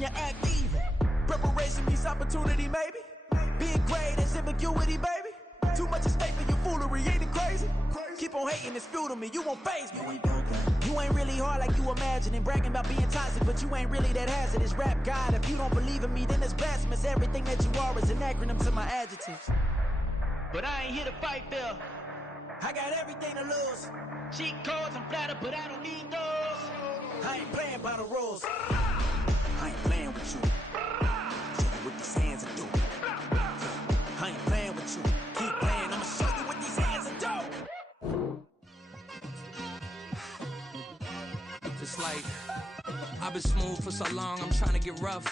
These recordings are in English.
you act evil. Preparation means opportunity, maybe. Being great is ambiguity, baby. Too much is fake for your foolery, ain't it crazy? Keep on hating, it's fuel to me, you won't faze me. You ain't really hard like you imagine, and bragging about being toxic, but you ain't really that hazardous. Rap God, if you don't believe in me, then it's blasphemous. Everything that you are is an acronym to my adjectives. But I ain't here to fight, Phil. I got everything to lose. Cheat codes, I'm flattered, but I don't need those. I ain't playing by the rules. I ain't playing with you. Show you what these hands are doing. I ain't playing with you. Keep playing, I'ma show you what these hands are doing. Just like I've been smooth for so long, I'm trying to get rough.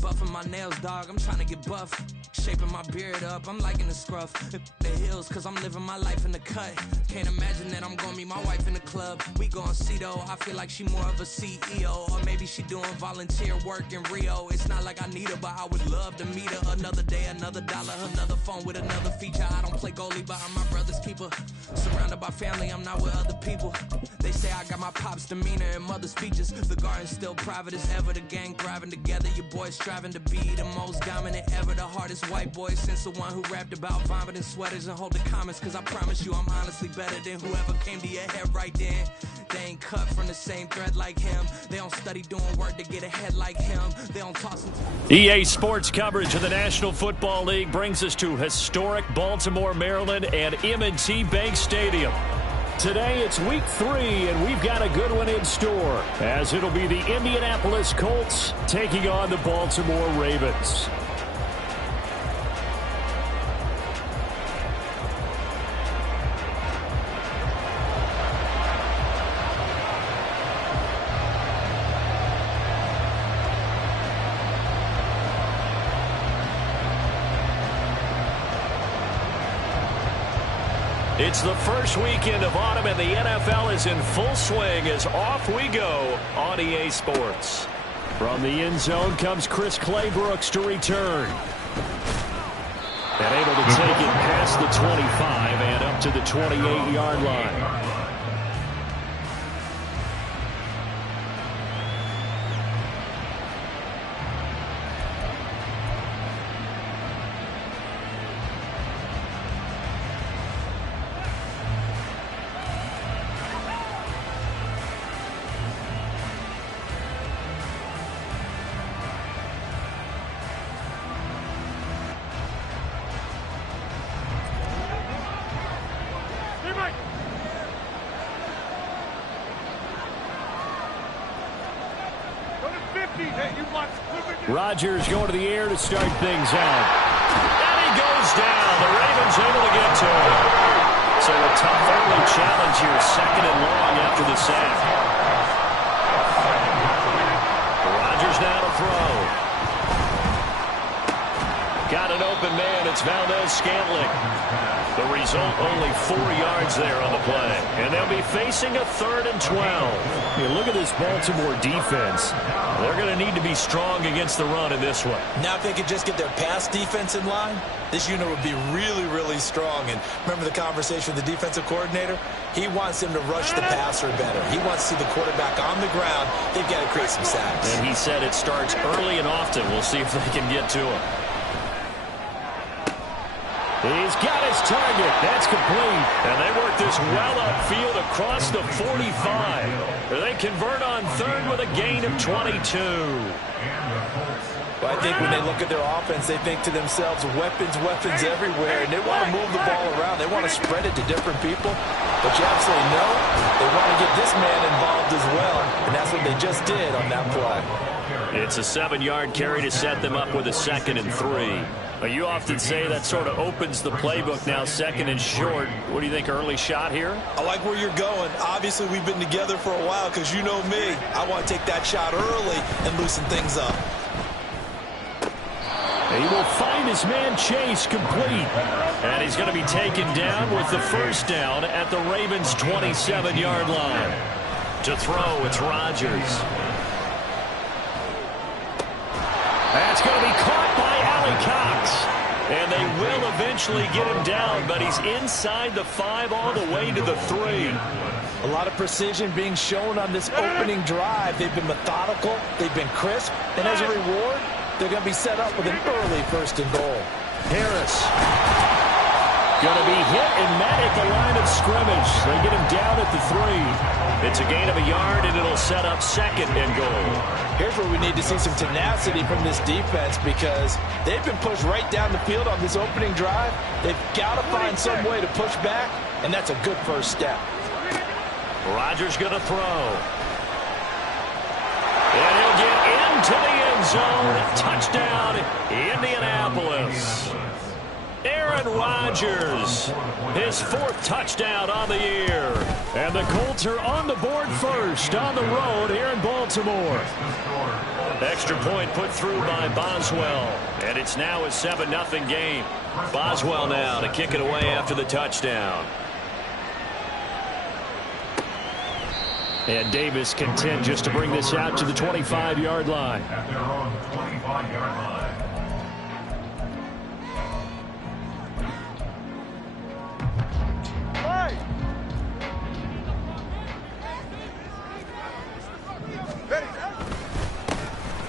Buffing my nails, dog, I'm trying to get buff. Shaping my beard up, I'm liking the scruff. The hills, cause I'm living my life in the cut. Can't imagine that I'm gonna meet my wife in the club. We gon' see though, I feel like she more of a CEO. Or maybe she doing volunteer work in Rio. It's not like I need her, but I would love to meet her. Another day, another dollar, another phone with another feature. I don't play goalie, but I'm my brother's keeper. Surrounded by family, I'm not with other people. They say I got my pop's demeanor and mother's features. The garden's still private as ever, the gang thriving together. Your boys striving to be the most dominant ever. The hardest white boy since the one who rapped about vomiting sweaters and hold the comments. Cause I promise you I'm honestly better than whoever came to your head right then. They ain't cut from the same thread like him. They don't study doing work to get ahead like him. They don't toss him. EA Sports coverage of the National Football League brings us to historic Baltimore, Maryland and M&T Bank Stadium. Today it's week 3, and we've got a good one in store, as it'll be the Indianapolis Colts taking on the Baltimore Ravens. It's the first weekend of autumn, and the NFL is in full swing as off we go on EA Sports. From the end zone comes Chris Claybrooks to return. And able to take it past the 25 and up to the 28-yard line. Rodgers going to the air to start things out. And he goes down. The Ravens able to get to him. So a tough early challenge here, 2nd and long after the sack. Rodgers now to throw. Got an open man. It's Valdez-Scantling. The result, only 4 yards there on the play. And they'll be facing a 3rd and 12. Hey, look at this Baltimore defense. They're going to need to be strong against the run in this one. Now if they could just get their pass defense in line, this unit would be really, really strong. And remember the conversation with the defensive coordinator? He wants them to rush the passer better. He wants to see the quarterback on the ground. They've got to create some sacks. And he said it starts early and often. We'll see if they can get to him. He's got his target. That's complete. And they work this well upfield across the 45. They convert on 3rd with a gain of 22. Well, I think when they look at their offense, they think to themselves, weapons, weapons everywhere. And they want to move the ball around. They want to spread it to different people. But you absolutely know they want to get this man involved as well. And that's what they just did on that play. It's a 7-yard carry to set them up with a 2nd and 3. You often say that sort of opens the playbook now, 2nd and short. What do you think, early shot here? I like where you're going. Obviously, we've been together for a while because you know me. I want to take that shot early and loosen things up. He will find his man Chase complete. And he's going to be taken down with the 1st down at the Ravens' 27-yard line. To throw, it's Rodgers. That's going to be caught by Cox. And they will eventually get him down, but he's inside the 5 all the way to the 3. A lot of precision being shown on this opening drive. They've been methodical. They've been crisp. And as a reward, they're going to be set up with an early 1st and goal. Harris going to be hit and met at the line of scrimmage. They get him down at the 3. It's a gain of a yard, and it'll set up 2nd and goal. Here's where we need to see some tenacity from this defense because they've been pushed right down the field on this opening drive. They've got to find some way to push back, and that's a good first step. Rodgers going to throw. And he'll get into the end zone. Touchdown, Indianapolis. Aaron Rodgers, his 4th touchdown on the year. And the Colts are on the board first on the road here in Baltimore. Extra point put through by Boswell. And it's now a 7-0 game. Boswell now to kick it away after the touchdown. And Davis content just to bring this out to the 25-yard line. At their own 25-yard line.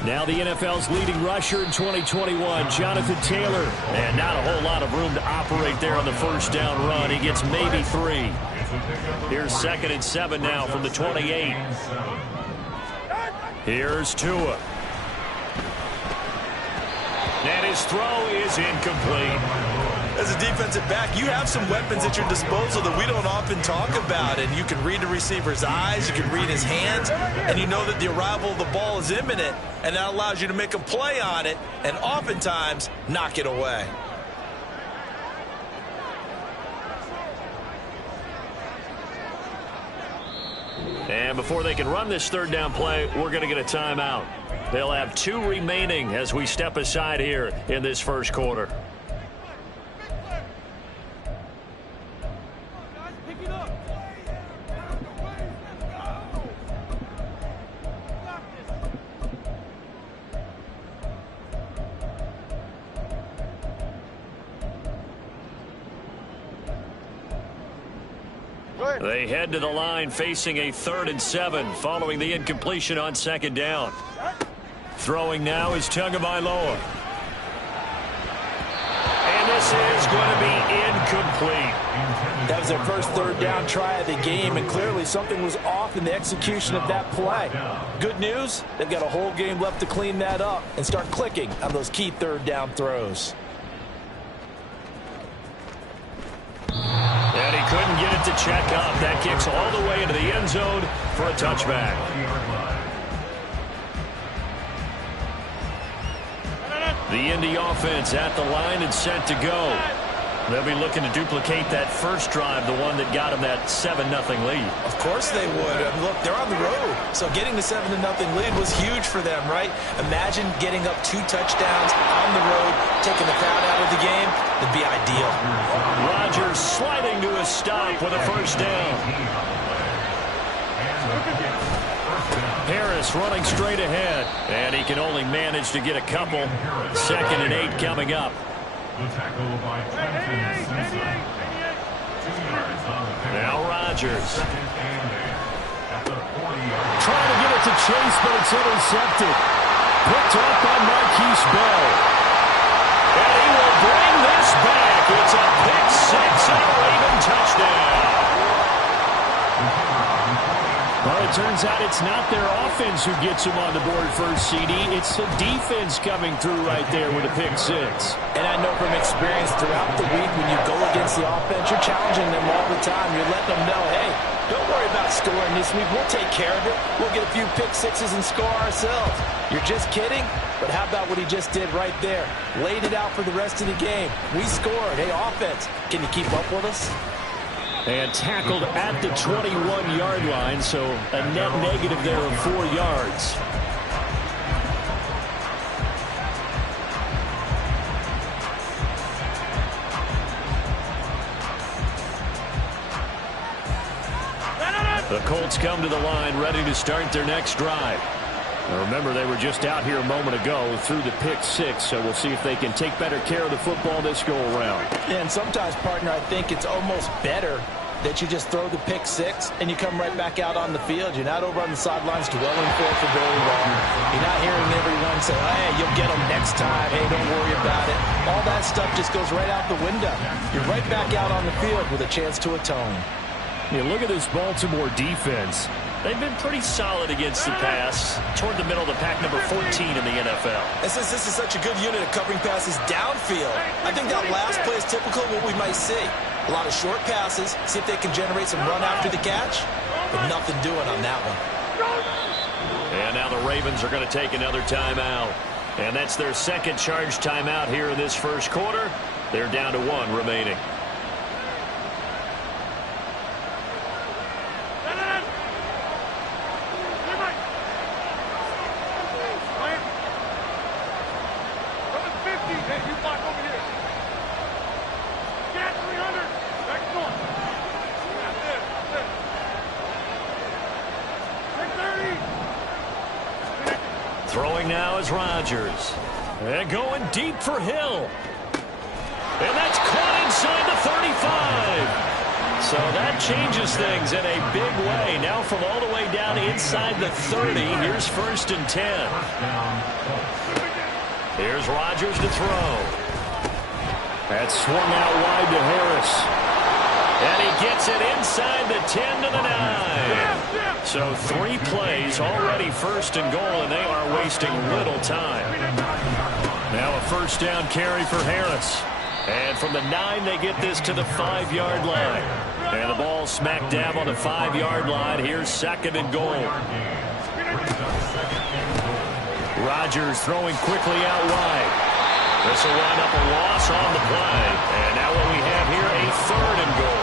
Now the NFL's leading rusher in 2021, Jonathan Taylor. And not a whole lot of room to operate there on the first down run. He gets maybe 3. Here's 2nd and 7 now from the 28. Here's Tua. And his throw is incomplete. As a defensive back, you have some weapons at your disposal that we don't often talk about. And you can read the receiver's eyes, you can read his hands, and you know that the arrival of the ball is imminent. And that allows you to make a play on it and oftentimes knock it away. And before they can run this 3rd down play, we're going to get a timeout. They'll have 2 remaining as we step aside here in this first quarter. They head to the line facing a 3rd and 7 following the incompletion on 2nd down. Throwing now is Tagovailoa. And this is going to be incomplete. That was their first 3rd down try of the game, and clearly something was off in the execution of that play. Good news, they've got a whole game left to clean that up and start clicking on those key 3rd down throws. And he couldn't get it to check up. That kicks all the way into the end zone for a touchback. The Indy offense at the line and set to go. They'll be looking to duplicate that first drive, the one that got them that 7-0 lead. Of course they would. Look, they're on the road. So getting the 7-0 lead was huge for them, right? Imagine getting up 2 touchdowns on the road, taking the crowd out of the game. It'd be ideal. Rodgers sliding to a stop with a first down. Harris running straight ahead. And he can only manage to get a couple. 2nd and 8 coming up. The tackle by Trenton Simpson. 2 yards on the pick. Now Rodgers. At the 40-yard. Trying to get it to Chase, but it's intercepted. Picked up by Marquise Bell. And he will bring this back. It's a pick 6 and a Raven touchdown. Well, it turns out it's not their offense who gets them on the board first, CD. It's the defense coming through right there with a pick 6. And I know from experience throughout the week when you go against the offense, you're challenging them all the time. You're letting them know, hey, don't worry about scoring this week. We'll take care of it. We'll get a few pick 6s and score ourselves. You're just kidding? But how about what he just did right there? Laid it out for the rest of the game. We scored. Hey, offense, can you keep up with us? And tackled at the 21-yard line, so a net negative there of 4 yards. The Colts come to the line ready to start their next drive. Now remember, they were just out here a moment ago through the pick 6, so we'll see if they can take better care of the football this go-around. And sometimes, partner, I think it's almost better that you just throw the pick six and you come right back out on the field. You're not over on the sidelines dwelling for very long. You're not hearing everyone say, hey, you'll get them next time. Hey, don't worry about it. All that stuff just goes right out the window. You're right back out on the field with a chance to atone. You look at this Baltimore defense. They've been pretty solid against the pass, toward the middle of the pack, number 14 in the NFL. And since this is such a good unit of covering passes downfield, I think that last play is typical of what we might see. A lot of short passes, see if they can generate some run after the catch, but nothing doing on that one. And now the Ravens are going to take another timeout. And that's their second charge timeout here in this first quarter. They're down to one remaining. Throwing now is Rodgers. And going deep for Hill. And that's caught inside the 35. So that changes things in a big way. Now from all the way down inside the 30, here's 1st and 10. Here's Rodgers to throw. That's swung out wide to Harris. And he gets it inside the 10 to the 9. So 3 plays already 1st and goal, and they are wasting little time. Now a 1st down carry for Harris. And from the 9, they get this to the 5-yard line. And the ball smack dab on the 5-yard line. Here's 2nd and goal. Rodgers throwing quickly out wide. This will wind up a loss on the play. And now what we have here, a 3rd and goal.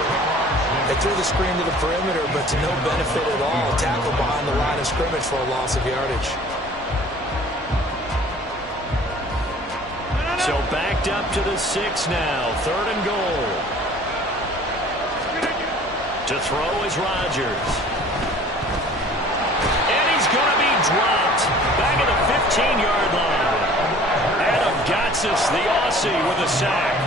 They threw the screen to the perimeter, but to no benefit at all. Tackle behind the line of scrimmage for a loss of yardage. So backed up to the 6 now. 3rd and goal. To throw is Rodgers. And he's going to be dropped. Back at the 15-yard line. Adam Gotsis, the Aussie, with a sack.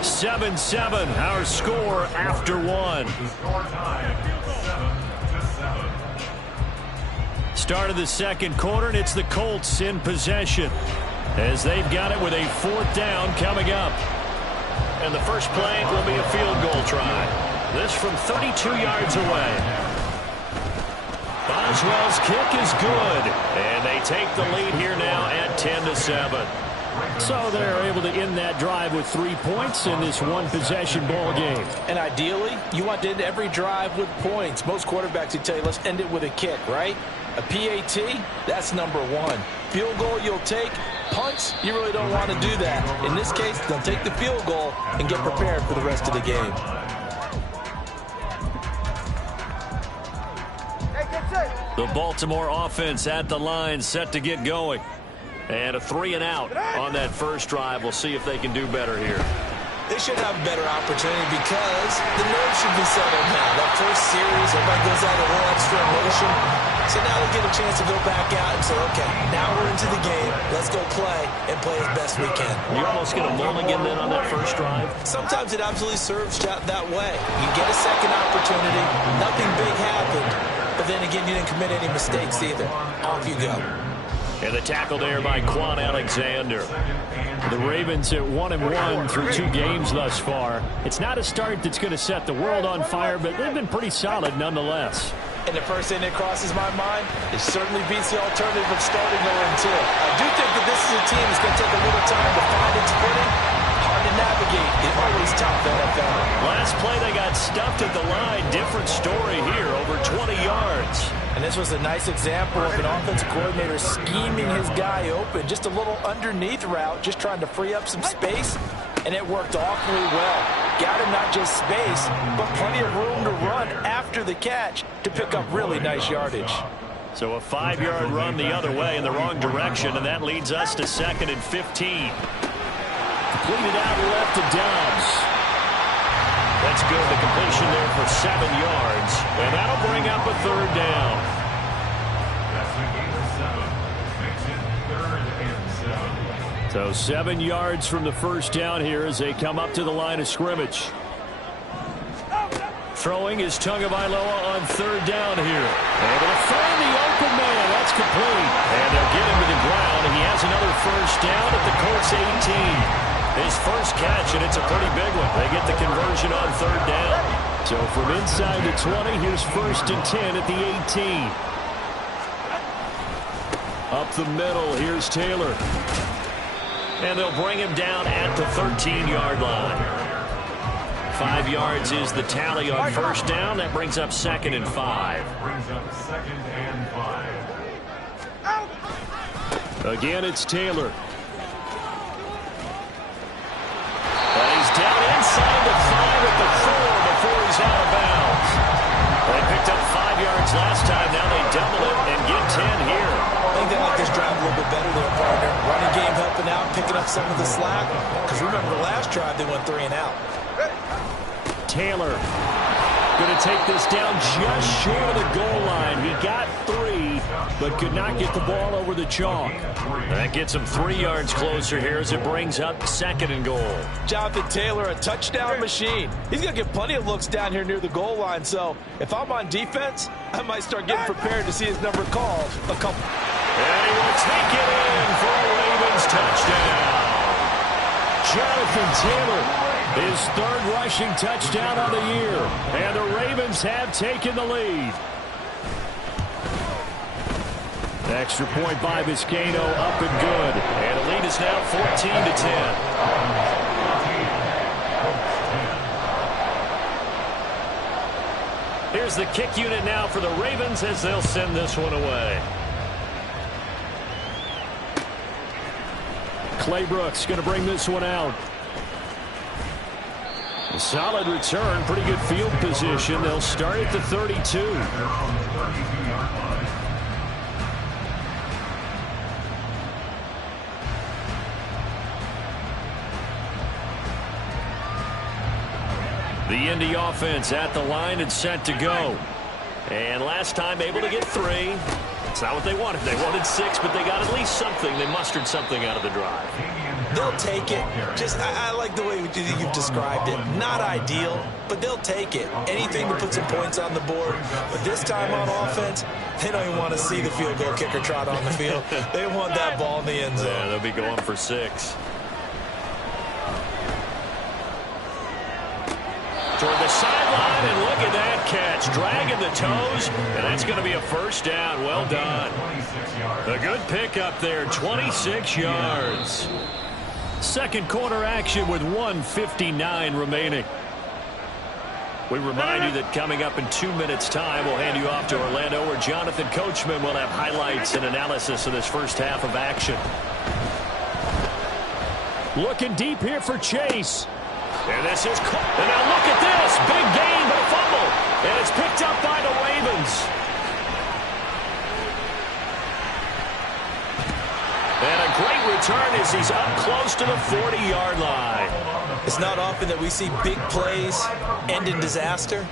7-7, our score after 1. Start of the second quarter, and it's the Colts in possession as they've got it with a 4th down coming up. And the first play will be a field goal try. This from 32 yards away. Boswell's kick is good, and they take the lead here now at 10-7. So they're able to end that drive with 3 points in this one-possession ball game. And ideally, you want to end every drive with points. Most quarterbacks would tell you, let's end it with a kick, right? A PAT, that's number 1. Field goal you'll take. Punts, you really don't want to do that. In this case, they'll take the field goal and get prepared for the rest of the game. The Baltimore offense at the line, set to get going. And a 3 and out on that first drive. We'll see if they can do better here. They should have a better opportunity because the nerves should be settled now. That first series, everybody goes out a little extra emotion. So now they get a chance to go back out and say, okay, now we're into the game. Let's go play and play as best we can. You almost get a mulligan then on that first drive? Sometimes it absolutely serves that way. You get a second opportunity. Nothing big happened. But then again, you didn't commit any mistakes either. Off you go. And the tackle there by Quan Alexander. The Ravens at 1-1 through 2 games thus far. It's not a start that's going to set the world on fire, but they've been pretty solid nonetheless. And the first thing that crosses my mind, it certainly beats the alternative of starting 0-2. I do think that this is a team that's going to take a little time to find its footing. Hard to navigate. It's always tough, NFL. Last play, they got stuffed at the line. Different story here, over 20 yards. And this was a nice example of an offensive coordinator scheming his guy open. Just a little underneath route, just trying to free up some space, and it worked awfully well. Got him not just space, but plenty of room to run after the catch to pick up really nice yardage. So a 5-yard run the other way in the wrong direction, and that leads us to 2nd and 15. Completed out left to Dobbs. That's good. The completion there for 7 yards. And that'll bring up a 3rd down. So So 7 yards from the first down here as they come up to the line of scrimmage. Throwing is Tagovailoa on third down here. Able to find the open man. That's complete. And they'll get him to the ground. And he has another first down at the Colts 18. His first catch, and it's a pretty big one. They get the conversion on third down. So from inside the 20, here's 1st and 10 at the 18. Up the middle, here's Taylor. And they'll bring him down at the 13-yard line. 5 yards is the tally on first down. That brings up 2nd and 5. Brings up 2nd and 5. Again, it's Taylor. And he's down inside the 5 at the 4 before he's out of bounds. They picked up 5 yards last time. Now they double it and get 10 here. I think they like this drive a little bit better there, partner. Running game helping out, picking up some of the slack. Because remember the last drive, they went 3 and out. Taylor going to take this down just short of the goal line. He got 3, but could not get the ball over the chalk. That gets him 3 yards closer here as it brings up 2nd and goal. Jonathan Taylor, a touchdown machine. He's going to get plenty of looks down here near the goal line. So if I'm on defense, I might start getting prepared to see his number called a couple. And he will take it in for a Ravens touchdown. Jonathan Taylor, his 3rd rushing touchdown of the year. And the Ravens have taken the lead. Extra point by Vizcaino, up and good. And the lead is now 14-10. Here's the kick unit now for the Ravens as they'll send this one away. Claybrooks going to bring this one out. A solid return, pretty good field position. They'll start at the 32. The Indy offense at the line and set to go. And last time able to get 3. It's not what they wanted. They wanted 6, but they got at least something. They mustered something out of the drive. They'll take it. I like the way you've described it. Not ideal, but they'll take it. Anything to put some points on the board. But this time on offense, they don't even want to see the field goal kicker trot on the field. They want that ball in the end zone. Yeah, they'll be going for 6. Toward the sideline, and look at that catch. Dragging the toes, and that's going to be a first down. Well done. A good pickup there, 26 yards. Second quarter action with 1:59 remaining. We remind you that coming up in 2 minutes' time, we'll hand you off to Orlando, where Jonathan Coachman will have highlights and analysis of this first half of action. Looking deep here for Chase. And this is, and now look at this, big gain, but a fumble, and it's picked up by the Ravens. And a great return as he's up close to the 40-yard line. It's not often that we see big plays end in disaster,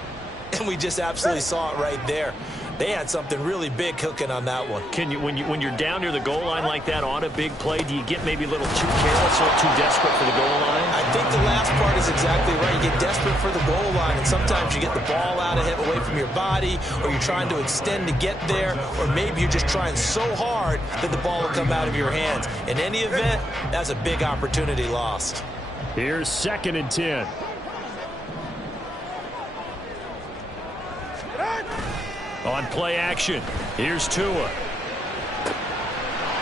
and we just absolutely saw it right there. They had something really big cooking on that one. Can you, when you're down near the goal line like that on a big play, do you get maybe a little too careless or too desperate for the goal line? I think the last part is exactly right. You get desperate for the goal line, and sometimes you get the ball out of it, away from your body, or you're trying to extend to get there, or maybe you're just trying so hard that the ball will come out of your hands. In any event, that's a big opportunity lost. Here's 2nd and 10. On play action, here's Tua.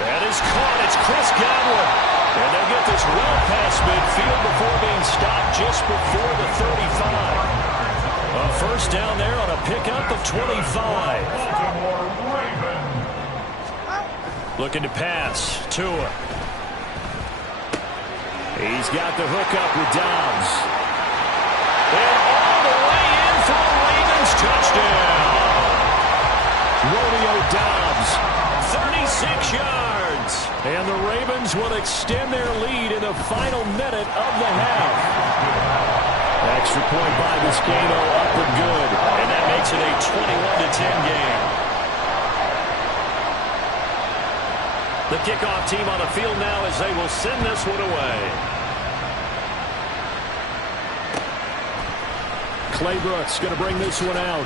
That is caught. It's Chris Godwin. And they'll get this well past midfield before being stopped just before the 35. A first down there on a pickup of 25. Looking to pass. Tua. He's got the hookup with Dobbs. And all the way in for a Ravens touchdown. Romeo Dobbs, 36 yards. And the Ravens will extend their lead in the final minute of the half. Extra point by Vizcaino, up and good. And that makes it a 21-10 game. The kickoff team on the field now as they will send this one away. Claybrooks going to bring this one out.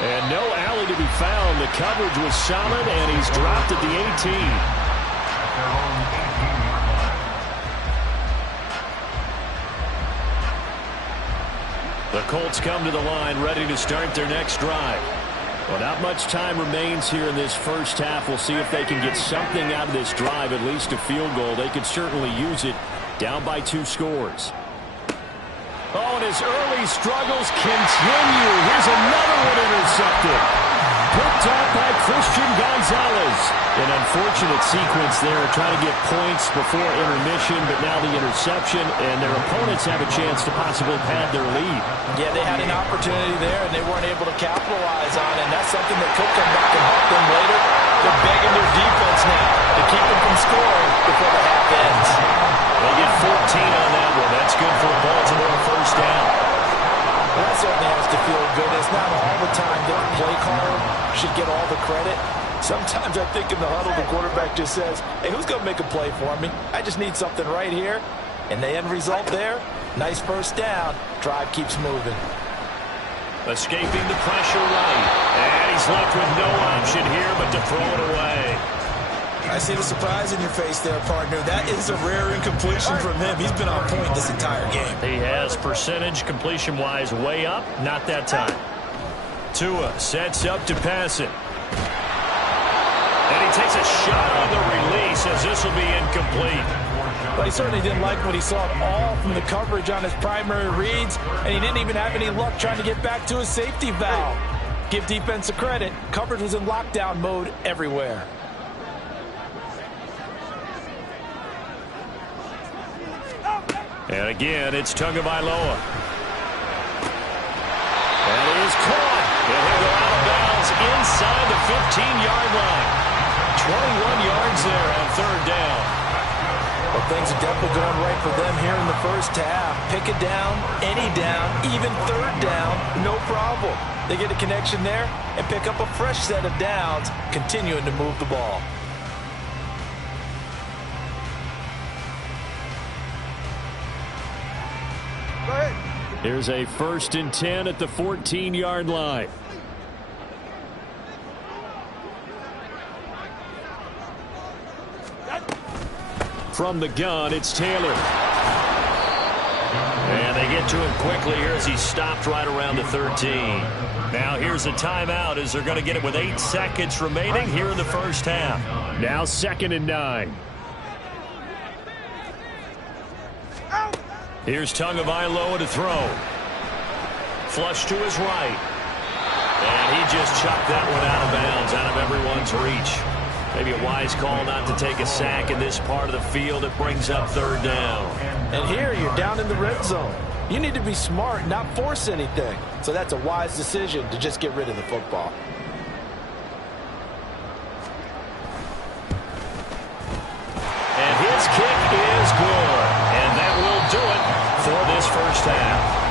And no alley to be found. The coverage was solid, and he's dropped at the 18. The Colts come to the line, ready to start their next drive. Well, not much time remains here in this first half. We'll see if they can get something out of this drive, at least a field goal. They could certainly use it, down by 2 scores. Oh, and his early struggles continue. Here's another one intercepted. Picked up by Christian Gonzalez. An unfortunate sequence there, trying to get points before intermission, but now the interception, and their opponents have a chance to possibly pad their lead. Yeah, they had an opportunity there, and they weren't able to capitalize on it, and that's something that could come back and help them later. They're begging their defense now to keep them from scoring before the half ends. They get 14 on that one. That's good for a Baltimore first down. Well, that certainly has to feel good. It's not all the time that the play caller should get all the credit. Sometimes I think in the huddle, the quarterback just says, hey, who's going to make a play for me? I just need something right here. And the end result there, nice first down. Drive keeps moving. Escaping the pressure right. And he's left with no option here but to throw it away. I see the surprise in your face there, partner. That is a rare incompletion from him. He's been on point this entire game. He has percentage completion-wise way up. Not that time. Tua sets up to pass it. And he takes a shot on the release as this will be incomplete. But he certainly didn't like what he saw all from the coverage on his primary reads, and he didn't even have any luck trying to get back to his safety valve. Give defense a credit. Coverage was in lockdown mode everywhere. And again, it's Tagovailoa. And he is caught. And he'll go out of bounds inside the 15-yard line. 21 yards there on third down. Well, things are definitely going right for them here in the first half. Pick it down, any down, even third down, no problem. They get a connection there and pick up a fresh set of downs, continuing to move the ball. Here's a 1st and 10 at the 14-yard line. From the gun, it's Taylor. And they get to him quickly here as he stopped right around the 13. Now here's a timeout as they're going to get it with 8 seconds remaining here in the first half. Now 2nd and 9. Here's Tagovailoa to throw. Flush to his right. And he just chucked that one out of bounds, out of everyone's reach. Maybe a wise call not to take a sack in this part of the field. It brings up third down. And here you're down in the red zone. You need to be smart, not force anything. So that's a wise decision to just get rid of the football. And his kick is good. And that will do it for this first half.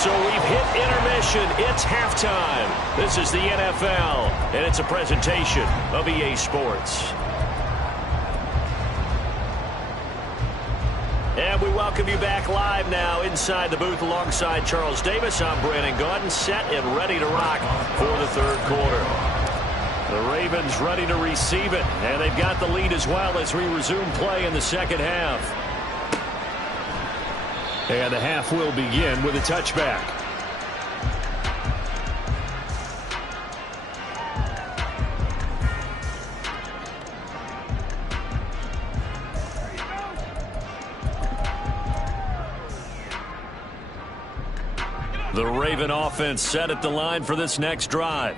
So we've hit intermission. It's halftime. This is the NFL, and it's a presentation of EA Sports. And we welcome you back live now inside the booth alongside Charles Davis. I'm Brandon Gaudin, set and ready to rock for the third quarter. The Ravens ready to receive it, and they've got the lead as well as we resume play in the second half. And the half will begin with a touchback. The Raven offense set at the line for this next drive.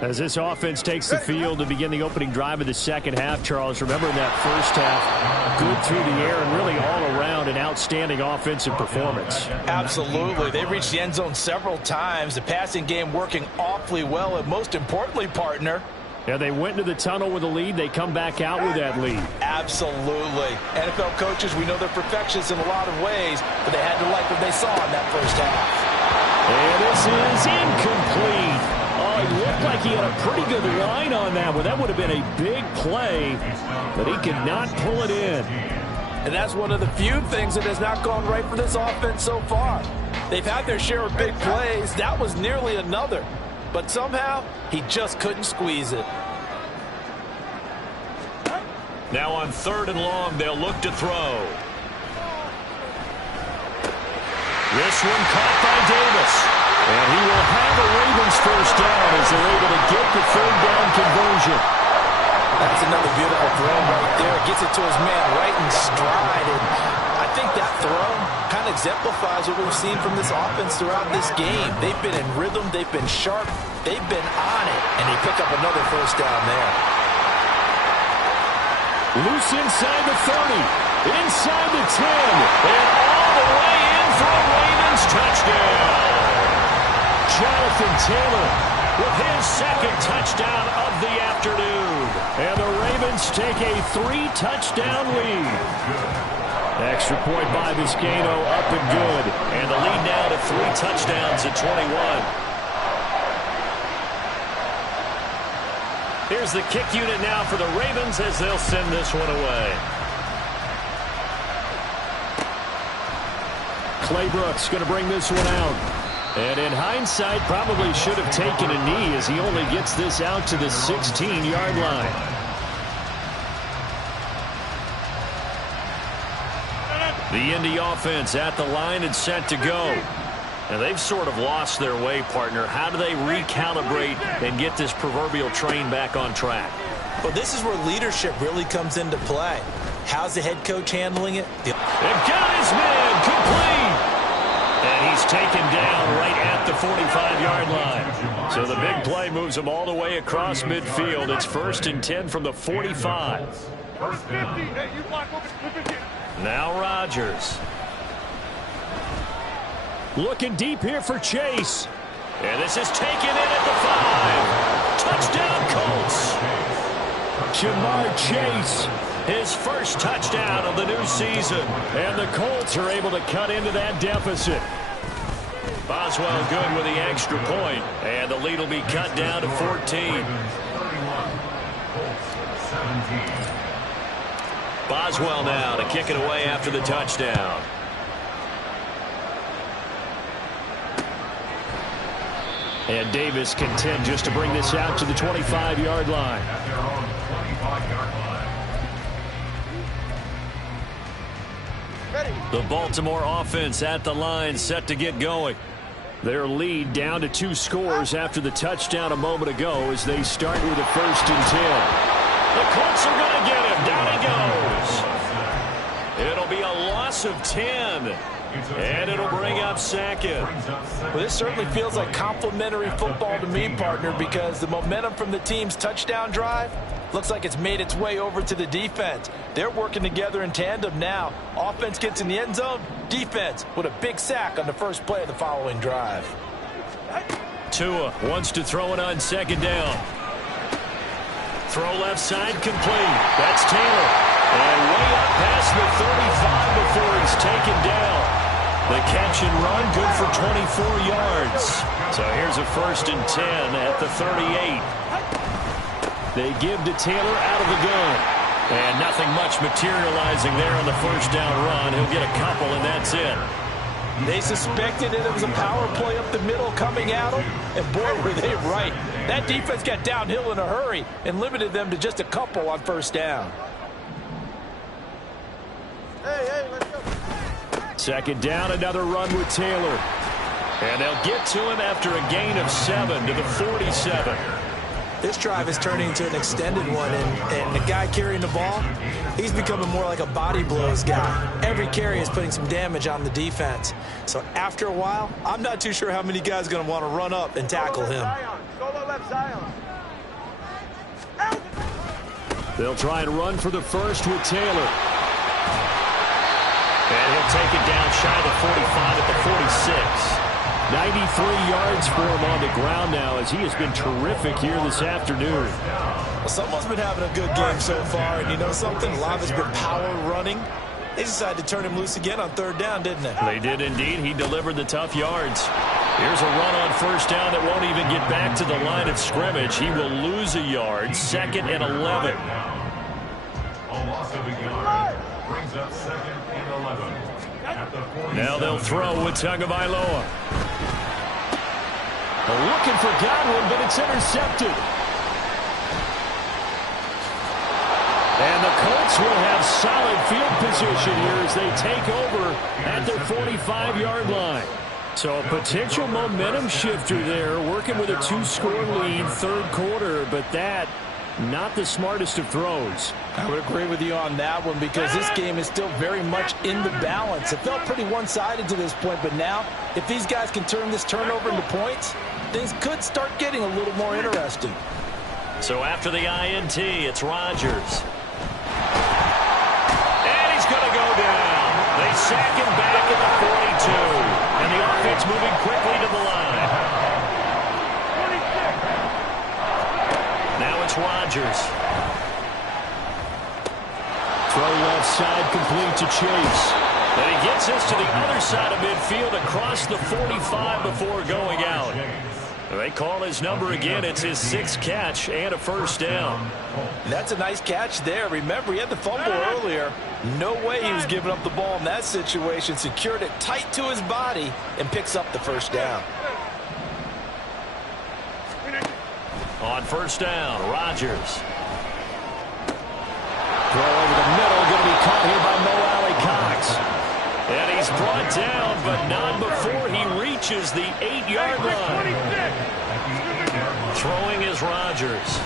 As this offense takes the field to begin the opening drive of the second half, Charles, remember in that first half, good through the air and really all around an outstanding offensive performance. Absolutely. They reached the end zone several times. The passing game working awfully well, and most importantly, partner, yeah, they went into the tunnel with a lead. They come back out with that lead. Absolutely. NFL coaches, we know they're perfectionists in a lot of ways, but they had to like what they saw in that first half. And this is incomplete. Oh, it looked like like he had a pretty good line on that one. That would have been a big play, but he could not pull it in. And that's one of the few things that has not gone right for this offense so far. They've had their share of big plays. That was nearly another. But somehow, he just couldn't squeeze it. Now on 3rd and long, they'll look to throw. This one caught by Davis. And he will have a Ravens first down as they're able to get the 3rd down conversion. That's another beautiful throw right there. Gets it to his man right in stride. And I think that throw kind of exemplifies what we've seen from this offense throughout this game. They've been in rhythm. They've been sharp. They've been on it. And he picked up another first down there. Loose inside the 30. Inside the 10. And all the way in for a Ravens touchdown. Jonathan Taylor with his 2nd touchdown of the afternoon. And the Ravens take a 3-touchdown lead. Extra point by Vizcaino, up and good. And the lead now to 3 touchdowns at 21. Here's the kick unit now for the Ravens as they'll send this one away. Claybrooks going to bring this one out. And in hindsight, probably should have taken a knee as he only gets this out to the 16-yard line. The Indy offense at the line and set to go. And they've sort of lost their way, partner. How do they recalibrate and get this proverbial train back on track? Well, this is where leadership really comes into play. How's the head coach handling it? And got his man complete. And he's taken down right at the 45-yard line. So the big play moves him all the way across midfield. It's 1st and 10 from the 45. Now Rodgers. Looking deep here for Chase. And this is taken in at the 5. Touchdown Colts. Jamar Chase, his first touchdown of the new season. And the Colts are able to cut into that deficit. Boswell good with the extra point. And the lead will be cut down to 14. Boswell now to kick it away after the touchdown. And Davis content just to bring this out to the 25-yard line. The Baltimore offense at the line set to get going. Their lead down to 2 scores after the touchdown a moment ago as they start with a 1st and 10. The Colts are going to get him. Down he goes. It'll be a loss of 10. And it'll bring up 2nd. Well, this certainly feels like complimentary football to me, partner, because the momentum from the team's touchdown drive looks like it's made its way over to the defense. They're working together in tandem now. Offense gets in the end zone. Defense with a big sack on the first play of the following drive. Tua wants to throw it on 2nd down. Throw left side complete. That's Taylor. And way up past the 35 before he's taken down. The catch and run good for 24 yards. So here's a 1st and 10 at the 38. They give to Taylor out of the gun. And nothing much materializing there on the 1st down run. He'll get a couple, and that's it. They suspected it was a power play up the middle coming at them, and boy, were they right. That defense got downhill in a hurry and limited them to just a couple on 1st down. Let's go. 2nd down, another run with Taylor. And they'll get to him after a gain of 7 to the 47. This drive is turning into an extended one, and the guy carrying the ball, he's becoming more like a body blows guy. Every carry is putting some damage on the defense. So after a while, I'm not too sure how many guys are going to want to run up and tackle him. Solo left Zion. They'll try and run for the 1st with Taylor. And he'll take it down shy of the 45 at the 46. 93 yards for him on the ground now as he has been terrific here this afternoon. Well, someone's been having a good game so far, and you know something? A lot has been power running. They decided to turn him loose again on 3rd down, didn't they? They did indeed. He delivered the tough yards. Here's a run on first down that won't even get back to the line of scrimmage. He will lose a yard. 2nd and 11. A loss of a yard brings up 2nd and 11. At the 47. Now they'll throw with Tagovailoa. They're looking for Godwin, but it's intercepted. And the Colts will have solid field position here as they take over at their 45-yard line. So a potential momentum shifter there, working with a 2-score lead, 3rd quarter, but that, not the smartest of throws. I would agree with you on that one because this game is still very much in the balance. It felt pretty one-sided to this point, but now, if these guys can turn this turnover into points, things could start getting a little more interesting. So after the INT, it's Rodgers. And he's going to go down. They sack him back at the 42. And the offense moving quickly to the line. Now it's Rodgers. Throw left side complete to Chase. And he gets this to the other side of midfield across the 45 before going out. They call his number again. It's his 6th catch and a 1st down. That's a nice catch there. Remember, he had the fumble earlier. No way he was giving up the ball in that situation. Secured it tight to his body and picks up the 1st down. On 1st down, Rodgers. Throw over the middle. Going to be caught here by Mo Alley-Cox. And he's brought down, but not before he reaches the 8-yard line. Throwing is Rodgers.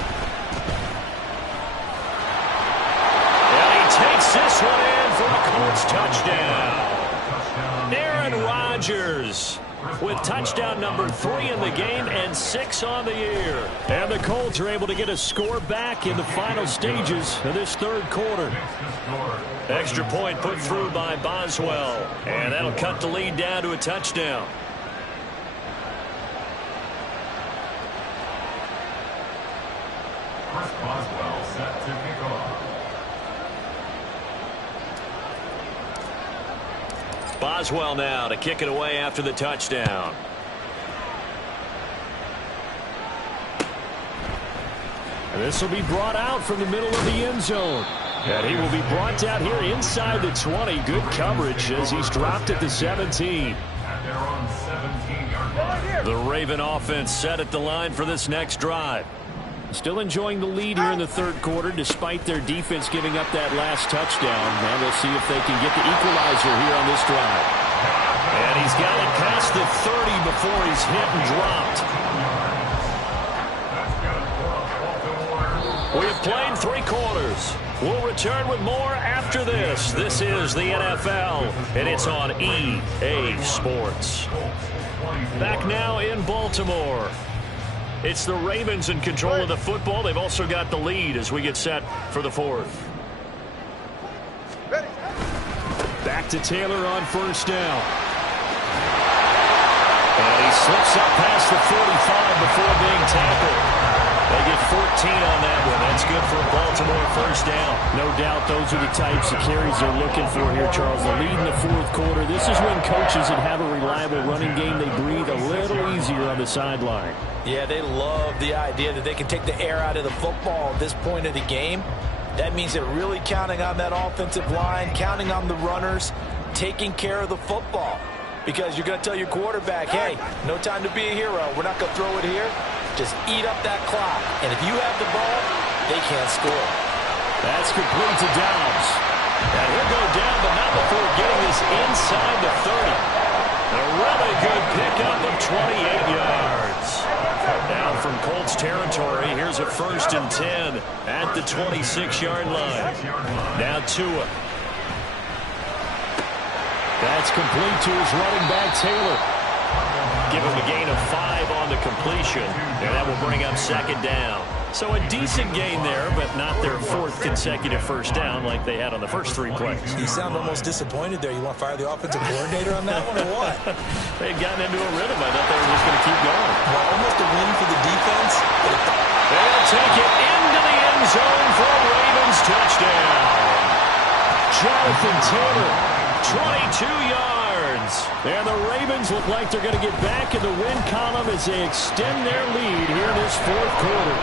And he takes this one in for a Colts touchdown. Aaron Rodgers with touchdown number 3 in the game and 6 on the year. And the Colts are able to get a score back in the final stages of this 3rd quarter. Extra point put through by Boswell. And that'll cut the lead down to a touchdown. Chris Boswell set to kick off. Boswell now to kick it away after the touchdown. And this will be brought out from the middle of the end zone. And he will be brought down here inside the 20. Good coverage as he's dropped at the 17. At their own 17-yard line. The Raven offense set at the line for this next drive. Still enjoying the lead here in the 3rd quarter despite their defense giving up that last touchdown. And we'll see if they can get the equalizer here on this drive. And he's got it past the 30 before he's hit and dropped. We have played 3 quarters. We'll return with more after this. This is the NFL, and it's on EA Sports. Back now in Baltimore. It's the Ravens in control of the football. They've also got the lead as we get set for the 4th. Back to Taylor on 1st down. And he slips up past the 45 before being tackled. They get 14 on that one. That's good for a Baltimore 1st down. No doubt those are the types of carries they're looking for here, Charles. The lead in the 4th quarter. This is when coaches that have a reliable running game, they breathe a little easier on the sideline. Yeah, they love the idea that they can take the air out of the football at this point of the game. That means they're really counting on that offensive line, counting on the runners, taking care of the football. Because you're going to tell your quarterback, hey, no time to be a hero. We're not going to throw it here. Just eat up that clock. And if you have the ball, they can't score. That's complete to Downs. And he'll go down, but not before getting this inside the 30. A really good pickup of 28 yards. Now from Colts territory, here's a 1st and 10 at the 26-yard line. Now Tua. That's complete to his running back, Taylor. Give him a gain of 5 on the completion, and that will bring up 2nd down. So a decent gain there, but not their 4th consecutive 1st down like they had on the first 3 plays. You sound almost disappointed there. You want to fire the offensive coordinator on that one or what? They'd gotten into a rhythm. I thought they were just going to keep going. Well, almost a win for the defense. They'll take it into the end zone for a Ravens touchdown. Jonathan Taylor, 22 yards. Ravens. And the Ravens look like they're going to get back in the win column as they extend their lead here in this fourth quarter.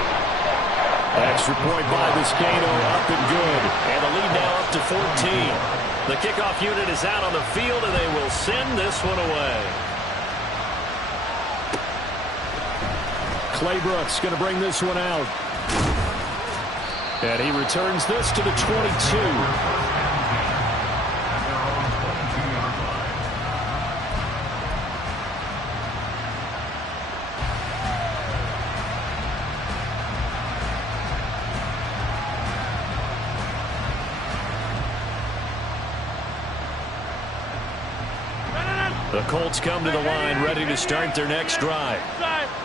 Extra point by Vizcaino, up and good. And the lead now up to 14. The kickoff unit is out on the field, and they will send this one away. Claybrook's going to bring this one out. And he returns this to the 22. The Colts come to the line ready to start their next drive.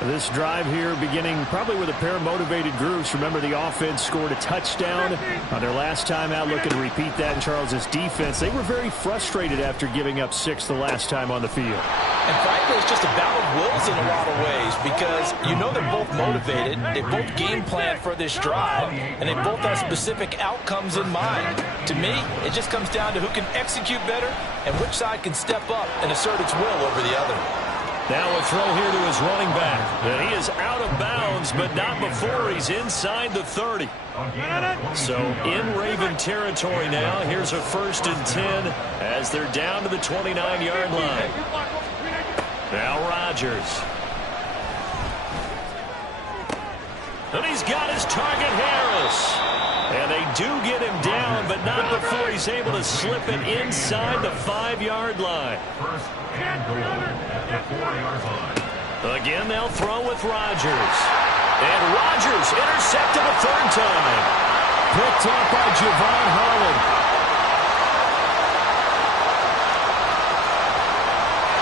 This drive here beginning probably with a pair of motivated groups. Remember, the offense scored a touchdown on their last time out, looking to repeat that in Charles's defense. They were very frustrated after giving up 6 the last time on the field. And frankly, it's just a battle of wills in a lot of ways because you know they're both motivated. They both game plan for this drive, and they both have specific outcomes in mind. To me, it just comes down to who can execute better and which side can step up and assert its will over the other. Now a throw here to his running back. And he is out of bounds, but not before he's inside the 30. So in Raven territory now. Here's a 1st and 10 as they're down to the 29-yard line. Now Rodgers. And he's got his target, Harris. And they do get him down, but not before he's able to slip it inside the 5-yard line. Again, they'll throw with Rodgers. And Rodgers intercepted a 3rd time. Picked up by Javon Holland.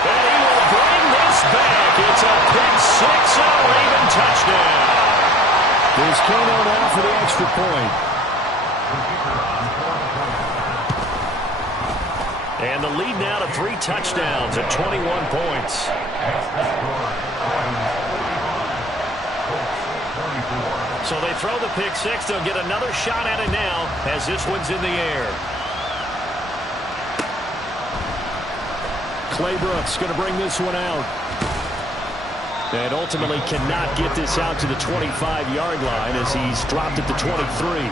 And he will bring this back. It's a pick 6 and a Raven touchdown. Vizcaino now for the extra point. And the lead now to 3 touchdowns at 21 points. So they throw the pick 6. They'll get another shot at it now as this one's in the air. Claybrook's going to bring this one out. And ultimately cannot get this out to the 25-yard line as he's dropped at the 23.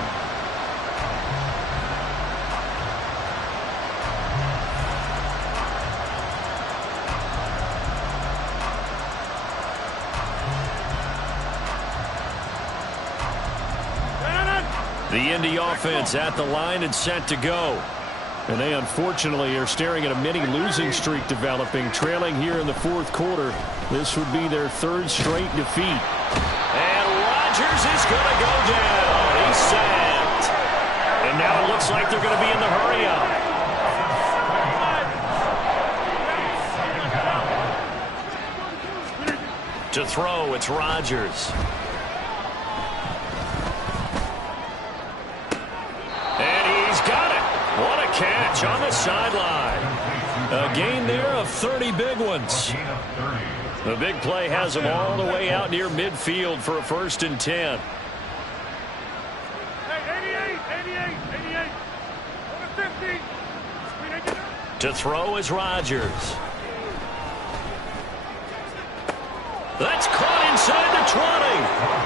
The Indy offense at the line and set to go. And they unfortunately are staring at a mini losing streak developing, trailing here in the fourth quarter. This would be their 3rd straight defeat. And Rodgers is going to go down. He's sacked. And now it looks like they're going to be in the hurry-up. To throw, it's Rodgers. Catch on the sideline. A gain there of 30 big ones. The big play has them all the way out near midfield for a 1st and 10. To throw is Rodgers. That's caught inside the 20.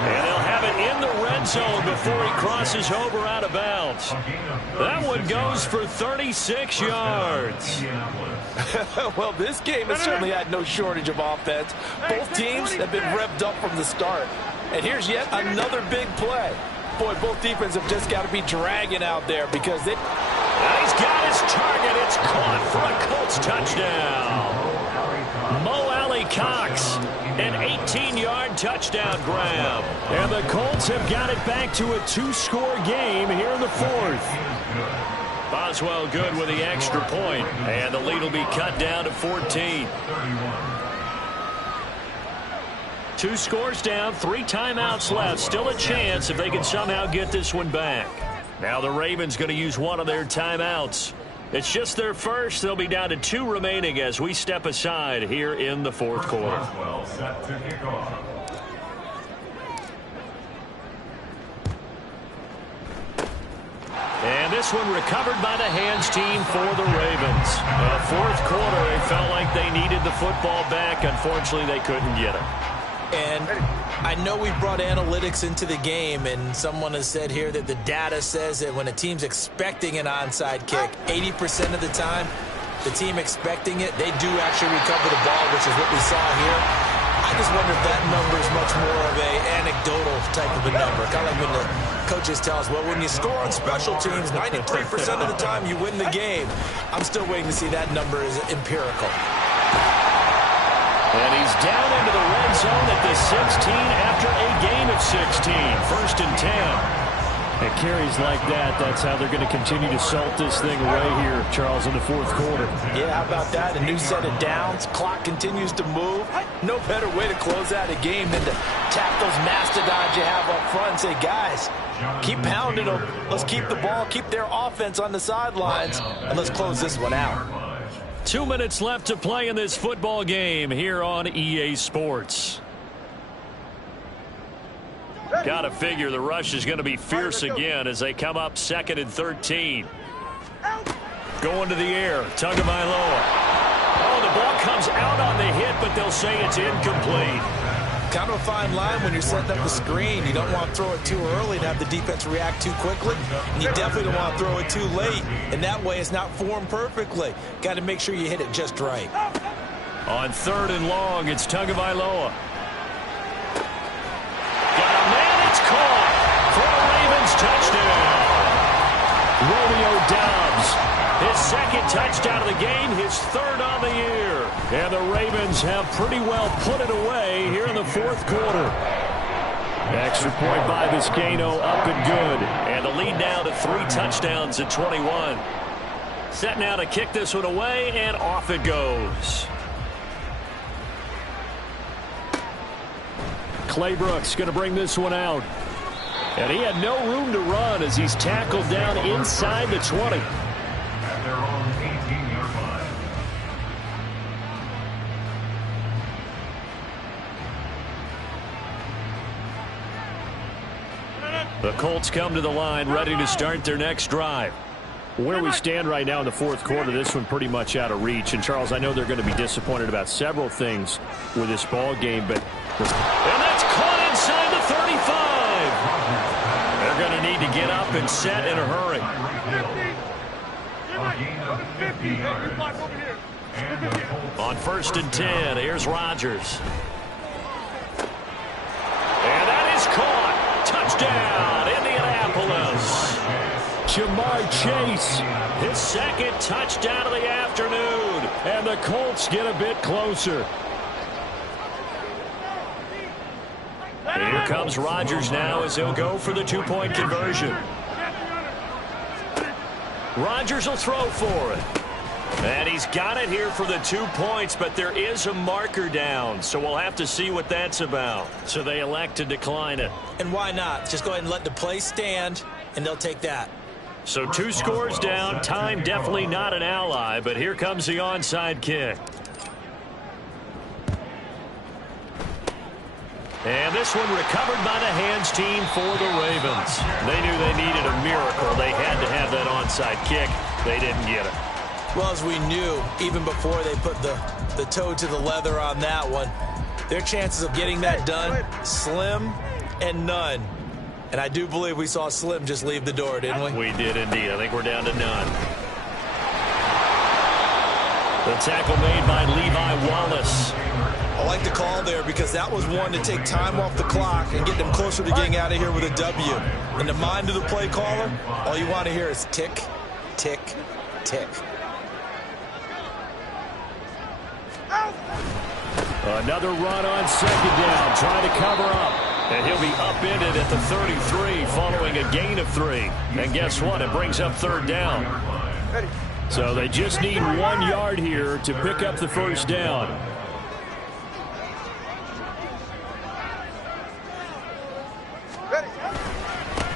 And they'll have it in the red zone before he crosses over out of bounds. That one goes for 36 yards. Well, this game has certainly had no shortage of offense. Both teams have been revved up from the start. And here's yet another big play. Boy, both defenses have just got to be dragging out there because they... And he's got his target. It's caught for a Colts touchdown. Mo Alley-Cox, an 18-yard touchdown grab. And the Colts have got it back to a 2-score game here in the 4th. Boswell good with the extra point. And the lead will be cut down to 14. 2 scores down, 3 timeouts left. Still a chance if they can somehow get this one back. Now the Ravens going to use one of their timeouts. It's just their first. They'll be down to 2 remaining as we step aside here in the 4th quarter. Set to kick off. And this this one recovered by the hands team for the Ravens. Fourth quarter, they felt like they needed the football back. Unfortunately, they couldn't get it. And I know we brought analytics into the game, and someone has said here that the data says that when a team's expecting an onside kick, 80% of the time, the team expecting it, they do actually recover the ball, which is what we saw here. I just wonder if that number is much more of an anecdotal type of a number. Kind of like when the coaches tell us, well, when you score on special teams, 93% of the time you win the game. I'm still waiting to see that number is empirical. And he's down into the red zone at the 16 after a gain of 16. First and 10. And carries like that, that's how they're going to continue to salt this thing away here, Charles, in the fourth quarter. Yeah, how about that? A new set of downs. Clock continues to move. No better way to close out a game than to tap those mastodons you have up front and say, guys, keep pounding them. Let's keep the ball, keep their offense on the sidelines, and let's close this one out. 2 minutes left to play in this football game here on EA Sports. Got to figure the rush is going to be fierce again as they come up 2nd and 13. Going to the air, Tagovailoa. Oh, the ball comes out on the hit, but they'll say it's incomplete. Kind of a fine line when you're setting up the screen. You don't want to throw it too early and have the defense react too quickly. And you definitely don't want to throw it too late. And that way it's not formed perfectly. Got to make sure you hit it just right. On 3rd and long, it's Tagovailoa. Got a man, it's caught for a Ravens touchdown. Romeo Doubs, his 2nd touchdown of the game, his 3rd on the year. And the Ravens have pretty well put it away here in the fourth quarter. Extra point by Vizcaino, up and good. And the lead now to 3 touchdowns at 21. Set now to kick this one away, and off it goes. Clay Brooks going to bring this one out. And he had no room to run as he's tackled down inside the 20. At their own 18-yard line. The Colts come to the line, ready to start their next drive. Where we stand right now in the fourth quarter, this one pretty much out of reach. And, Charles, I know they're going to be disappointed about several things with this ball game, but... And that's caught inside the 35. They're going to need to get up and set in a hurry. On 1st and 10, here's Rodgers. And that is caught. Touchdown, Indianapolis. Jamar Chase, his 2nd touchdown of the afternoon. And the Colts get a bit closer. Here comes Rodgers now as he'll go for the 2-point conversion. Rodgers will throw for it. And he's got it here for the 2 points, but there is a marker down, so we'll have to see what that's about. So they elect to decline it. And why not? Just go ahead and let the play stand, and they'll take that. So 2 scores down, time definitely not an ally, but here comes the onside kick. And this one recovered by the hands team for the Ravens. They knew they needed a miracle. They had to have that onside kick. They didn't get it. Well, as we knew, even before they put the toe to the leather on that one, their chances of getting that done, slim and none. And I do believe we saw Slim just leave the door, didn't we? We did indeed. I think we're down to none. The tackle made by Levi Wallace. I like the call there because that was one to take time off the clock and get them closer to getting out of here with a W. In the mind of the play caller, all you want to hear is tick, tick, tick. Another run on 2nd down, trying to cover up. And he'll be upended at the 33 following a gain of 3. And guess what? It brings up 3rd down. So they just need 1 yard here to pick up the 1st down.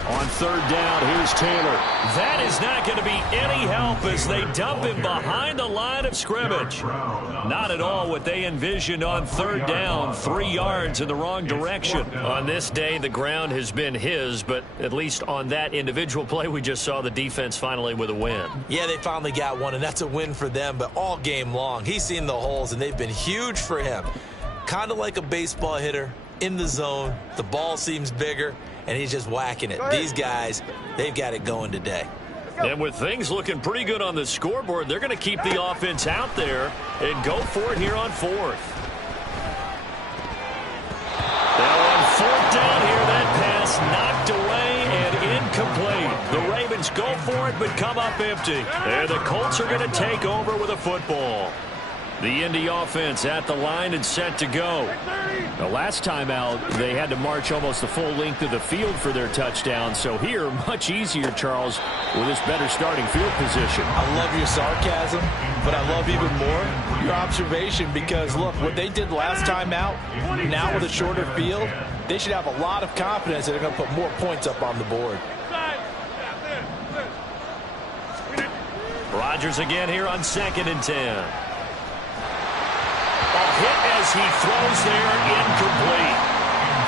On third down, here's Taylor. That is not going to be any help as they dump him behind the line of scrimmage. Not at all what they envisioned on third down, 3 yards in the wrong direction. On this day, the ground has been his, but at least on that individual play, we just saw the defense finally with a win. Yeah, they finally got one, and that's a win for them, but all game long, he's seen the holes, and they've been huge for him. Kind of like a baseball hitter in the zone. The ball seems bigger, and he's just whacking it. These guys, they've got it going today. And with things looking pretty good on the scoreboard, they're going to keep the offense out there and go for it here on fourth. Now on fourth down here, that pass knocked away and incomplete. The Ravens go for it but come up empty. And the Colts are going to take over with a football. The Indy offense at the line and set to go. The last time out, they had to march almost the full length of the field for their touchdown. So here, much easier, Charles, with this better starting field position. I love your sarcasm, but I love even more your observation because, look, what they did last time out, now with a shorter field, they should have a lot of confidence that they're going to put more points up on the board. Rodgers again here on 2nd and 10. Hit as he throws there, incomplete.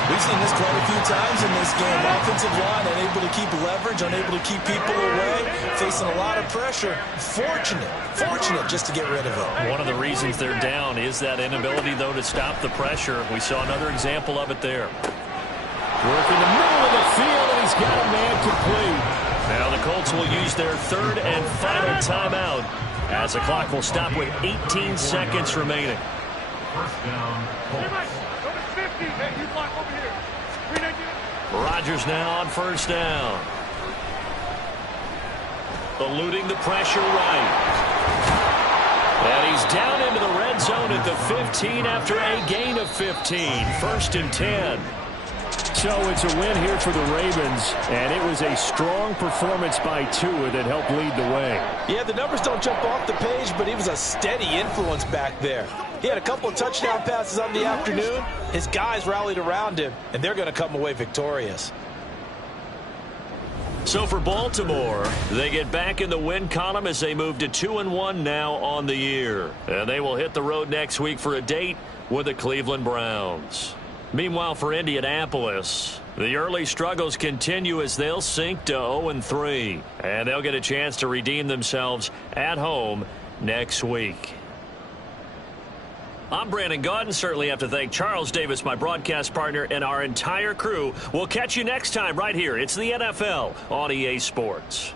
We've seen this quite a few times in this game. Offensive line unable to keep leverage, unable to keep people away, facing a lot of pressure. Fortunate just to get rid of it. One of the reasons they're down is that inability, though, to stop the pressure. We saw another example of it there. Working the middle of the field, and he's got a man complete. Now the Colts will use their third and final timeout as the clock will stop with 18 seconds remaining. First down, Colts. Rodgers now on first down. Eluding the pressure right. And he's down into the red zone at the 15 after a gain of 15. 1st and 10. So it's a win here for the Ravens, and it was a strong performance by Tua that helped lead the way. Yeah, the numbers don't jump off the page, but he was a steady influence back there. He had a couple of touchdown passes on the afternoon. His guys rallied around him, and they're going to come away victorious. So for Baltimore, they get back in the win column as they move to 2-1 now on the year. And they will hit the road next week for a date with the Cleveland Browns. Meanwhile, for Indianapolis, the early struggles continue as they'll sink to 0-3. And they'll get a chance to redeem themselves at home next week. I'm Brandon Gaudin. Certainly have to thank Charles Davis, my broadcast partner, and our entire crew. We'll catch you next time right here. It's the NFL on EA Sports.